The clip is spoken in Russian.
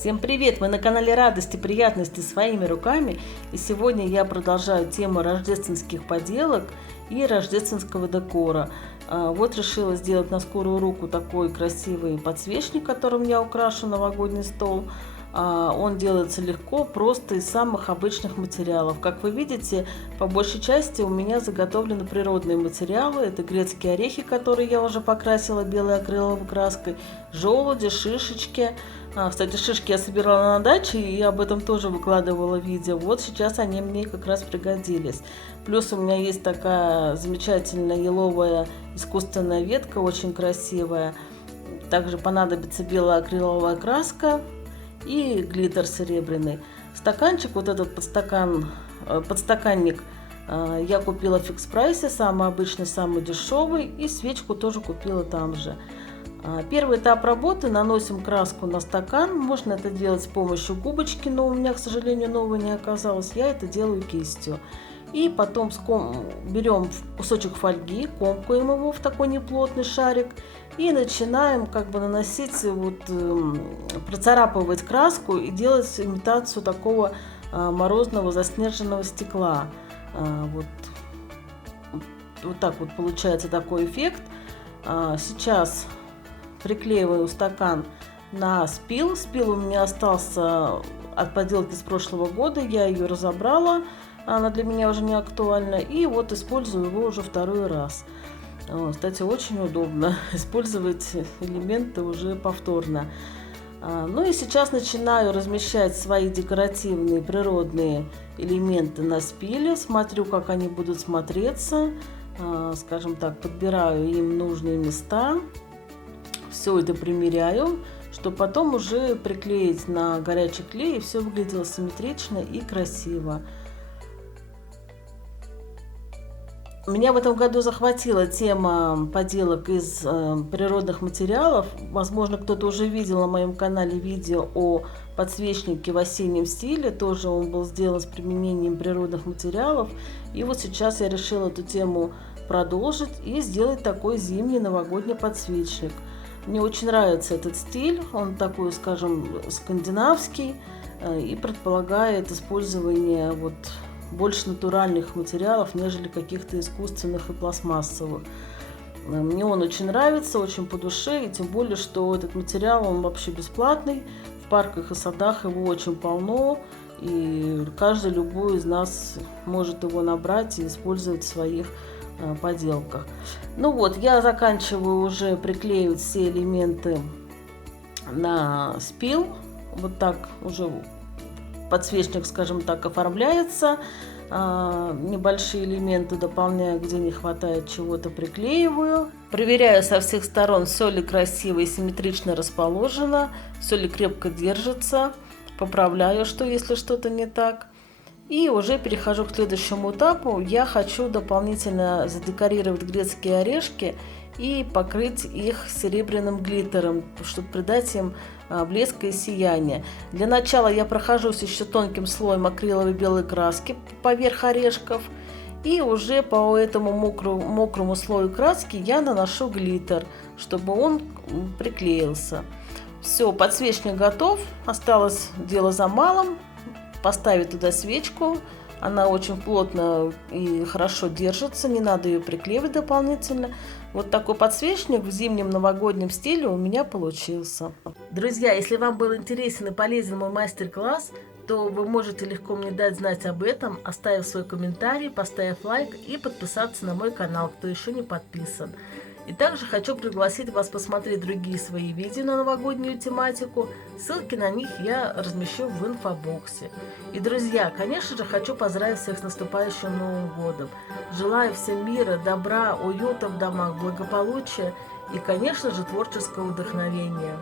Всем привет! Вы на канале Радости, приятности своими руками. И сегодня я продолжаю тему рождественских поделок и рождественского декора. Вот решила сделать на скорую руку такой красивый подсвечник, которым я украшу новогодний стол. Он делается легко, просто из самых обычных материалов. Как вы видите, по большей части у меня заготовлены природные материалы. Это грецкие орехи, которые я уже покрасила белой акриловой краской, желуди, шишечки. Кстати, шишки я собирала на даче и об этом тоже выкладывала видео. Вот сейчас они мне как раз пригодились. Плюс у меня есть такая замечательная еловая искусственная ветка, очень красивая. Также понадобится белая акриловая краска и глиттер серебряный. Стаканчик, вот этот подстаканник я купила в фикс прайсе, самый обычный, самый дешевый, и свечку тоже купила там же. Первый этап работы: наносим краску на стакан. Можно это делать с помощью губочки, но у меня, к сожалению, новой не оказалось. Я это делаю кистью. И потом берем кусочек фольги, комкаем его в такой неплотный шарик и начинаем наносить, процарапывать краску и делать имитацию такого морозного заснеженного стекла. Вот так вот получается такой эффект. Сейчас приклеиваю стакан на спил. Спил у меня остался от поделки с прошлого года. Я ее разобрала. Она для меня уже не актуальна. И вот использую его уже второй раз. Кстати, очень удобно использовать элементы уже повторно. Ну и сейчас начинаю размещать свои декоративные природные элементы на спиле. Смотрю, как они будут смотреться. Скажем так, подбираю им нужные места. Все это примеряю, чтобы потом уже приклеить на горячий клей, и все выглядело симметрично и красиво. Меня в этом году захватила тема поделок из природных материалов. Возможно, кто-то уже видел на моем канале видео о подсвечнике в осеннем стиле. Тоже он был сделан с применением природных материалов. И вот сейчас я решила эту тему продолжить и сделать такой зимний новогодний подсвечник. Мне очень нравится этот стиль. Он такой, скажем, скандинавский и предполагает использование больше натуральных материалов, нежели каких-то искусственных и пластмассовых. Мне он очень нравится, очень по душе, и тем более, что этот материал, он вообще бесплатный. В парках и садах его очень полно, и любой из нас может его набрать и использовать в своих поделках. Ну вот, я заканчиваю уже приклеивать все элементы на спил. Вот так уже подсвечник, скажем так, оформляется. Небольшие элементы дополняю, где не хватает чего-то, приклеиваю. Проверяю со всех сторон, все ли красиво и симметрично расположено, все ли крепко держится. Поправляю, если что-то не так. И уже перехожу к следующему этапу. Я хочу дополнительно задекорировать грецкие орешки и покрыть их серебряным глиттером, чтобы придать им блеск и сияние. Для начала я прохожусь еще тонким слоем акриловой белой краски поверх орешков. И уже по этому мокрому слою краски я наношу глиттер, чтобы он приклеился. Все, подсвечник готов. Осталось дело за малым. Поставить туда свечку. Она очень плотно и хорошо держится, не надо ее приклеивать дополнительно. Вот такой подсвечник в зимнем новогоднем стиле у меня получился. Друзья, если вам был интересен и полезен мой мастер-класс, то вы можете легко мне дать знать об этом, оставив свой комментарий, поставив лайк и подписаться на мой канал, кто еще не подписан. И также хочу пригласить вас посмотреть другие свои видео на новогоднюю тематику. Ссылки на них я размещу в инфобоксе. И, друзья, конечно же, хочу поздравить всех с наступающим Новым годом. Желаю всем мира, добра, уюта в домах, благополучия и, конечно же, творческого вдохновения.